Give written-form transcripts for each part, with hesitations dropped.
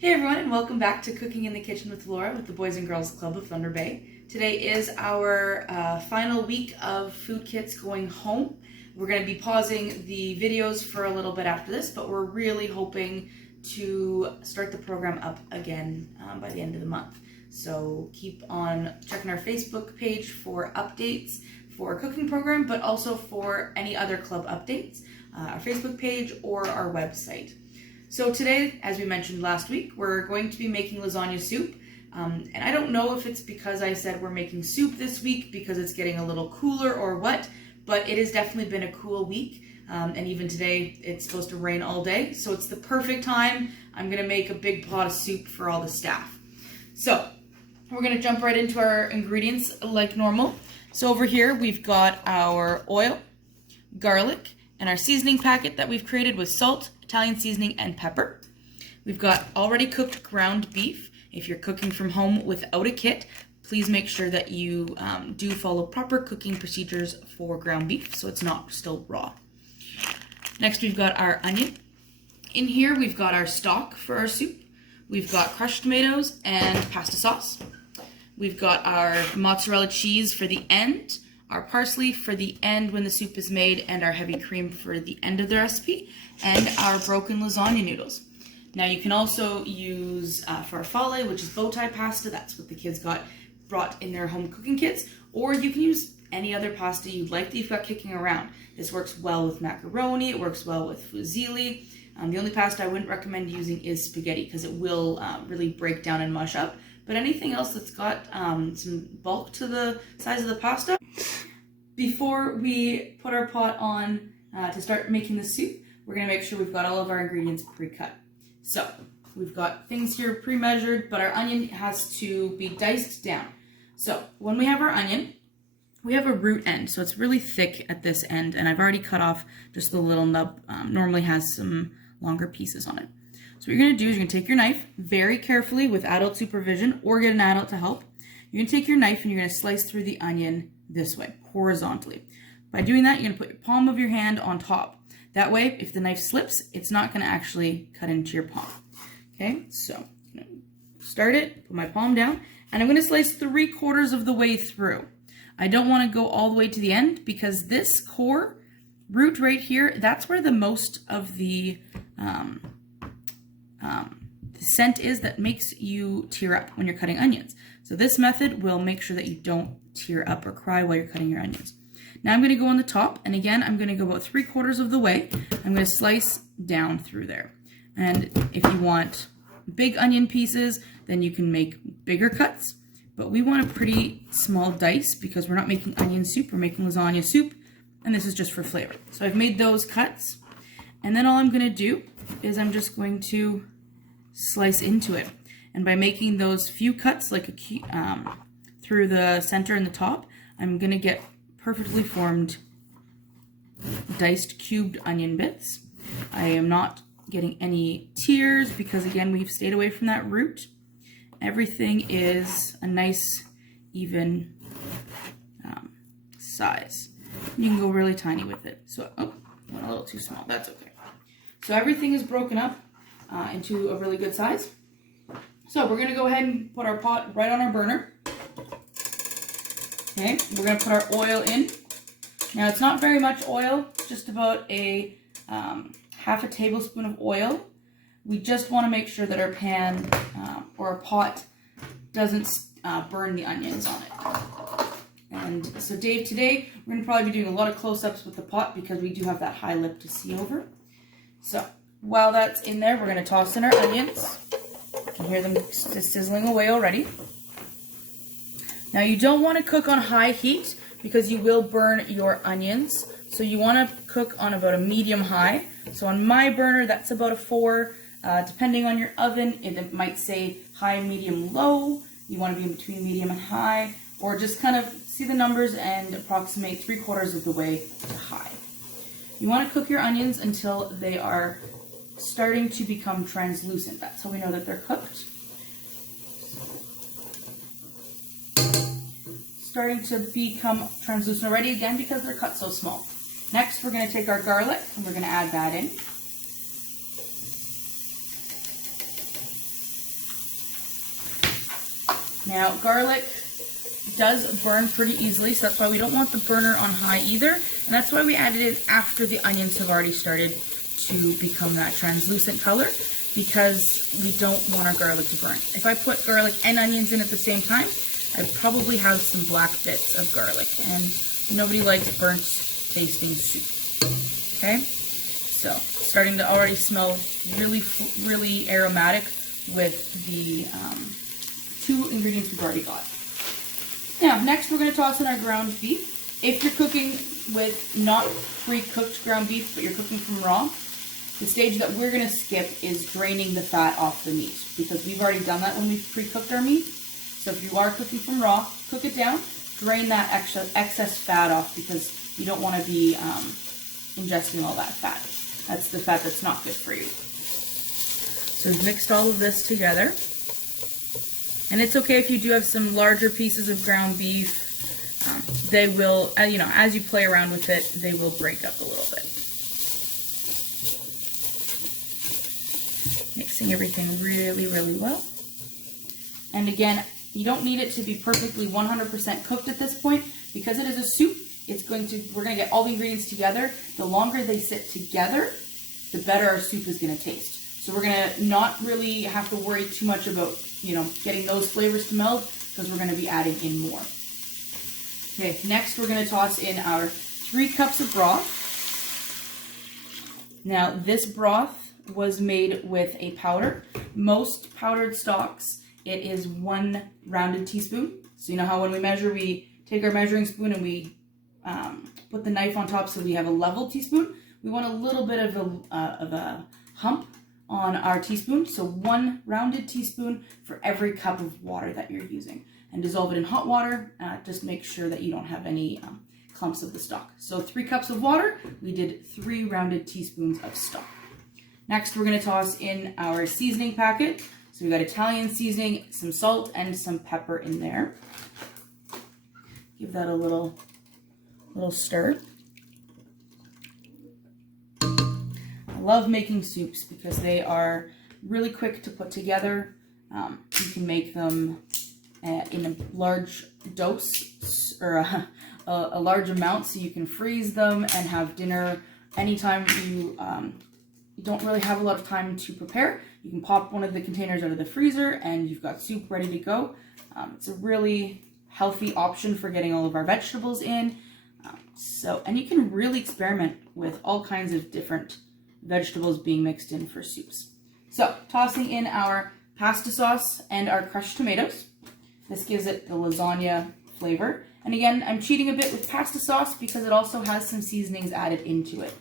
Hey everyone, and welcome back to Cooking in the Kitchen with Laura with the Boys and Girls Club of Thunder Bay. Today is our final week of food kits going home. We're going to be pausing the videos for a little bit after this, but we're really hoping to start the program up again by the end of the month. So keep on checking our Facebook page for updates for our cooking program, but also for any other club updates, our Facebook page or our website. So today, as we mentioned last week, we're going to be making lasagna soup. And I don't know if it's because I said we're making soup this week because it's getting a little cooler or what, but it has definitely been a cool week. And even today, it's supposed to rain all day. So it's the perfect time. I'm gonna make a big pot of soup for all the staff. So we're gonna jump right into our ingredients like normal. So over here, we've got our oil, garlic, and our seasoning packet that we've created with salt, Italian seasoning, and pepper. We've got already cooked ground beef. If you're cooking from home without a kit, please make sure that you do follow proper cooking procedures for ground beef so it's not still raw. Next, we've got our onion. In here, we've got our stock for our soup. We've got crushed tomatoes and pasta sauce. We've got our mozzarella cheese for the end, our parsley for the end when the soup is made, and our heavy cream for the end of the recipe, and our broken lasagna noodles. Now you can also use farfale, which is bow tie pasta. That's what the kids brought in their home cooking kits, or you can use any other pasta you'd like that you've got kicking around. This works well with macaroni, it works well with fusilli. The only pasta I wouldn't recommend using is spaghetti because it will really break down and mush up. But anything else that's got some bulk to the size of the pasta. Before we put our pot on to start making the soup, we're going to make sure we've got all of our ingredients pre-cut. So we've got things here pre-measured, but our onion has to be diced down. So when we have our onion, we have a root end, so it's really thick at this end, and I've already cut off just the little nub. Normally has some longer pieces on it. So what you're going to do is you're going to take your knife very carefully with adult supervision, or get an adult to help. You're going to take your knife and you're going to slice through the onion this way, horizontally. By doing that, you're going to put your palm of your hand on top. That way, if the knife slips, it's not going to actually cut into your palm. Okay, so I'm going to start it, put my palm down, and I'm going to slice 3/4 of the way through. I don't want to go all the way to the end because this core root right here, that's where the most of the scent is that makes you tear up when you're cutting onions. So this method will make sure that you don't tear up or cry while you're cutting your onions. Now I'm going to go on the top, and again, I'm going to go about 3/4 of the way. I'm going to slice down through there. And if you want big onion pieces, then you can make bigger cuts. But we want a pretty small dice because we're not making onion soup, we're making lasagna soup, and this is just for flavor. So I've made those cuts, and then all I'm going to do is I'm just going to slice into it. And by making those few cuts like through the center and the top, I'm going to get perfectly formed diced cubed onion bits. I am not getting any tears because, again, we've stayed away from that root. Everything is a nice even size. You can go really tiny with it. So, oh, went a little too small. That's okay. So everything is broken up into a really good size. So we're going to go ahead and put our pot right on our burner. Okay, we're going to put our oil in. Now it's not very much oil, just about a half a tablespoon of oil. We just want to make sure that our pan or our pot doesn't burn the onions on it. And so Dave, today we're going to probably be doing a lot of close-ups with the pot because we do have that high lip to see over. So while that's in there, we're going to toss in our onions. You can hear them sizzling away already. Now you don't want to cook on high heat because you will burn your onions. So you want to cook on about a medium high. So on my burner, that's about a 4. Depending on your oven, it might say high, medium, low. You want to be in between medium and high, or just kind of see the numbers and approximate 3/4 of the way to high. You want to cook your onions until they are starting to become translucent. That's how we know that they're cooked. Starting to become translucent already, again, because they're cut so small. Next, we're going to take our garlic and we're going to add that in. Now, garlic does burn pretty easily, so that's why we don't want the burner on high either, and that's why we added it after the onions have already started to become that translucent color, because we don't want our garlic to burn. If I put garlic and onions in at the same time, I'd probably have some black bits of garlic, and nobody likes burnt tasting soup. Okay, so starting to already smell really aromatic with the 2 ingredients we've already got. Now, next we're going to toss in our ground beef. If you're cooking with not pre-cooked ground beef, but you're cooking from raw, the stage that we're going to skip is draining the fat off the meat, because we've already done that when we've pre-cooked our meat. So if you are cooking from raw, cook it down, drain that excess fat off, because you don't want to be ingesting all that fat. That's the fat that's not good for you. So we've mixed all of this together. And it's okay if you do have some larger pieces of ground beef. They will, as you play around with it, they will break up a little bit. Mixing everything really well. And again, you don't need it to be perfectly 100% cooked at this point, because it is a soup. We're going to get all the ingredients together. The longer they sit together, the better our soup is going to taste. So we're going to not really have to worry too much about getting those flavors to meld, because we're going to be adding in more. Okay, next we're going to toss in our 3 cups of broth. Now, this broth was made with a powder. Most powdered stocks, it is 1 rounded teaspoon. So you know how when we measure, we take our measuring spoon and we put the knife on top so we have a level teaspoon. We want a little bit of a hump on our teaspoon, so 1 rounded teaspoon for every cup of water that you're using, and dissolve it in hot water. Just make sure that you don't have any clumps of the stock. So 3 cups of water, we did 3 rounded teaspoons of stock. Next, we're going to toss in our seasoning packet. So we got Italian seasoning, some salt, and some pepper in there. Give that a little stir. I love making soups because they are really quick to put together. You can make them in a large dose, or a large amount, so you can freeze them and have dinner anytime you don't really have a lot of time to prepare. You can pop one of the containers out of the freezer and you've got soup ready to go. It's a really healthy option for getting all of our vegetables in. And you can really experiment with all kinds of different vegetables being mixed in for soups. So, tossing in our pasta sauce and our crushed tomatoes. This gives it the lasagna flavor. And again, I'm cheating a bit with pasta sauce because it also has some seasonings added into it.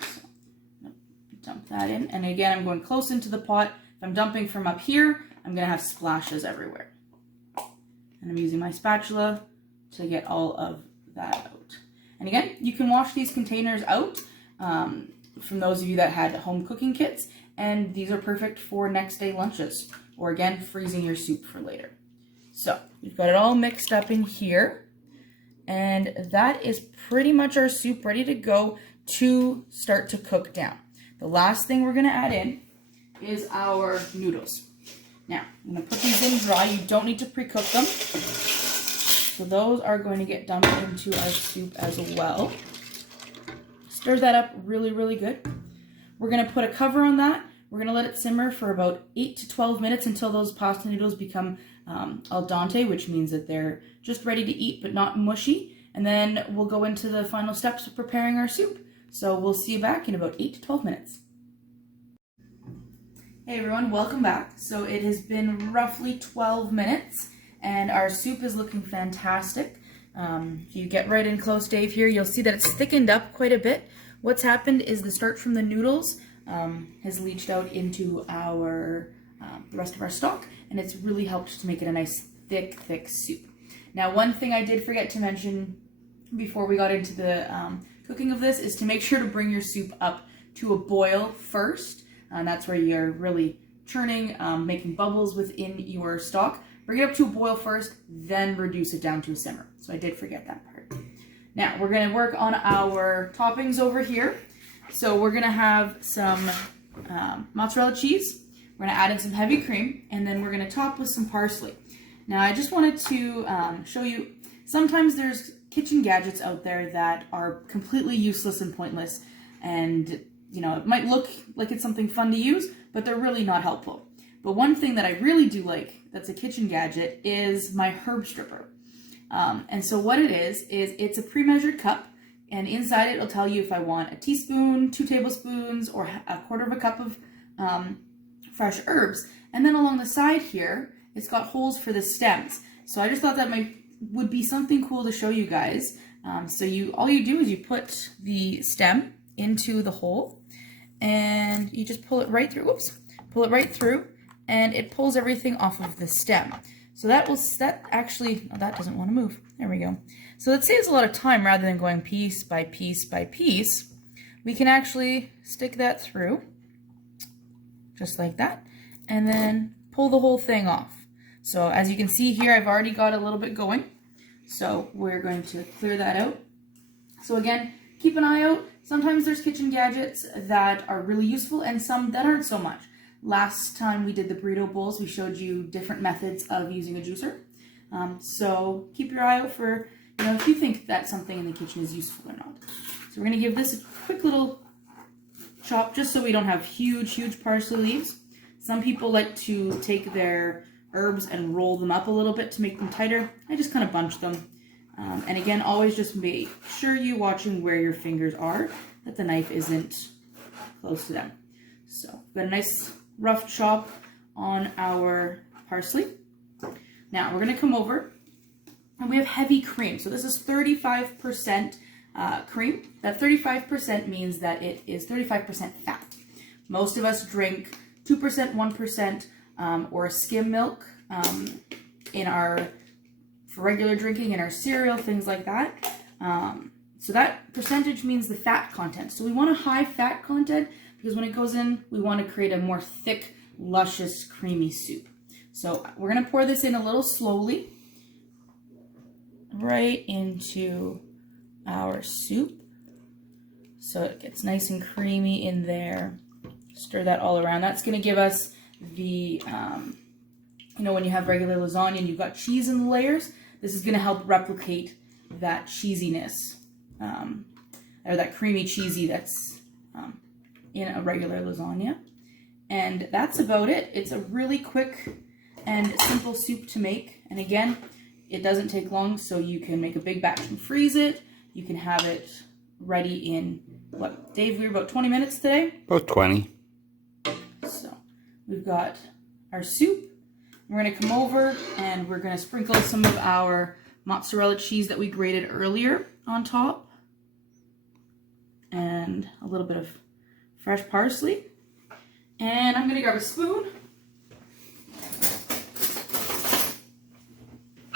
So, dump that in. And again, I'm going close into the pot. If I'm dumping from up here, I'm going to have splashes everywhere. And I'm using my spatula to get all of that out. And again, you can wash these containers out from those of you that had home cooking kits, and these are perfect for next day lunches, or again, freezing your soup for later. So we've got it all mixed up in here, and that is pretty much our soup ready to go to start to cook down. The last thing we're gonna add in is our noodles. Now, I'm gonna put these in dry. You don't need to pre-cook them. So those are going to get dumped into our soup as well. Stir that up really, really good. We're going to put a cover on that. We're going to let it simmer for about 8 to 12 minutes until those pasta noodles become al dente, which means that they're just ready to eat but not mushy. And then we'll go into the final steps of preparing our soup. So we'll see you back in about 8 to 12 minutes. Hey everyone, welcome back. So it has been roughly 12 minutes. And our soup is looking fantastic. If you get right in close, Dave, here, you'll see that it's thickened up quite a bit. What's happened is the starch from the noodles has leached out into the rest of our stock, and it's really helped to make it a nice thick soup. Now, one thing I did forget to mention before we got into the cooking of this is to make sure to bring your soup up to a boil first, and that's where you're really churning, making bubbles within your stock. Bring it up to a boil first, then reduce it down to a simmer. So I did forget that part. Now we're going to work on our toppings over here. So we're going to have some mozzarella cheese. We're gonna add in some heavy cream, and then we're gonna top with some parsley. Now I just wanted to show you, sometimes there's kitchen gadgets out there that are completely useless and pointless, and you know, it might look like it's something fun to use, but they're really not helpful. But one thing that I really do like that's a kitchen gadget is my herb stripper. And so what it is it's a pre-measured cup, and inside it, it'll tell you if I want a teaspoon, 2 tablespoons, or a quarter of a cup of fresh herbs. And then along the side here, it's got holes for the stems. So I just thought that would be something cool to show you guys. So all you do is you put the stem into the hole, and you just pull it right through. Whoops, pull it right through, and it pulls everything off of the stem. So that doesn't want to move. There we go. So it saves a lot of time rather than going piece by piece by piece. We can actually stick that through, just like that, and then pull the whole thing off. So as you can see here, I've already got a little bit going. So we're going to clear that out. So again, keep an eye out. Sometimes there's kitchen gadgets that are really useful and some that aren't so much. Last time we did the burrito bowls, we showed you different methods of using a juicer. So keep your eye out for, if you think that something in the kitchen is useful or not. So we're going to give this a quick little chop just so we don't have huge parsley leaves. Some people like to take their herbs and roll them up a little bit to make them tighter. I just kind of bunch them. And again, always just make sure you're watching where your fingers are, that the knife isn't close to them. So we've got a nice rough chop on our parsley. Now we're going to come over, and we have heavy cream. So this is 35% cream. That 35% means that it is 35% fat. Most of us drink 2%, 1%, or skim milk for regular drinking, in our cereal, things like that. So that percentage means the fat content. So we want a high fat content, because when it goes in, we want to create a more thick, luscious, creamy soup. So we're going to pour this in a little slowly, right into our soup, so it gets nice and creamy in there. Stir that all around. That's going to give us the, when you have regular lasagna and you've got cheese in the layers, this is going to help replicate that cheesiness, or that creamy cheesy that's in a regular lasagna. And that's about it. It's a really quick and simple soup to make. And again, it doesn't take long, so you can make a big batch and freeze it. You can have it ready in, what, Dave, we were about 20 minutes today? About 20. So we've got our soup. We're going to come over and we're going to sprinkle some of our mozzarella cheese that we grated earlier on top, and a little bit of fresh parsley. And I'm going to grab a spoon.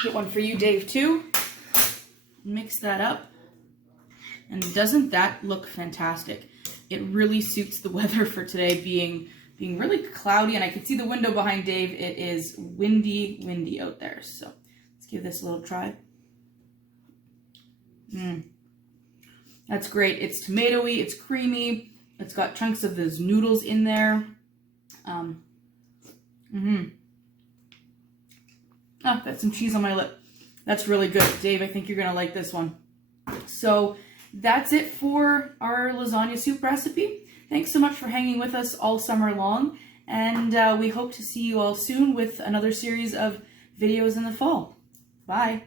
Get one for you, Dave, too. Mix that up. And doesn't that look fantastic? It really suits the weather for today, being really cloudy, and I can see the window behind Dave. It is windy out there. So let's give this a little try. That's great. It's tomatoey, it's creamy, it's got chunks of those noodles in there. Oh, got some cheese on my lip. That's really good. Dave, I think you're gonna like this one. So that's it for our lasagna soup recipe. Thanks so much for hanging with us all summer long, and we hope to see you all soon with another series of videos in the fall. Bye.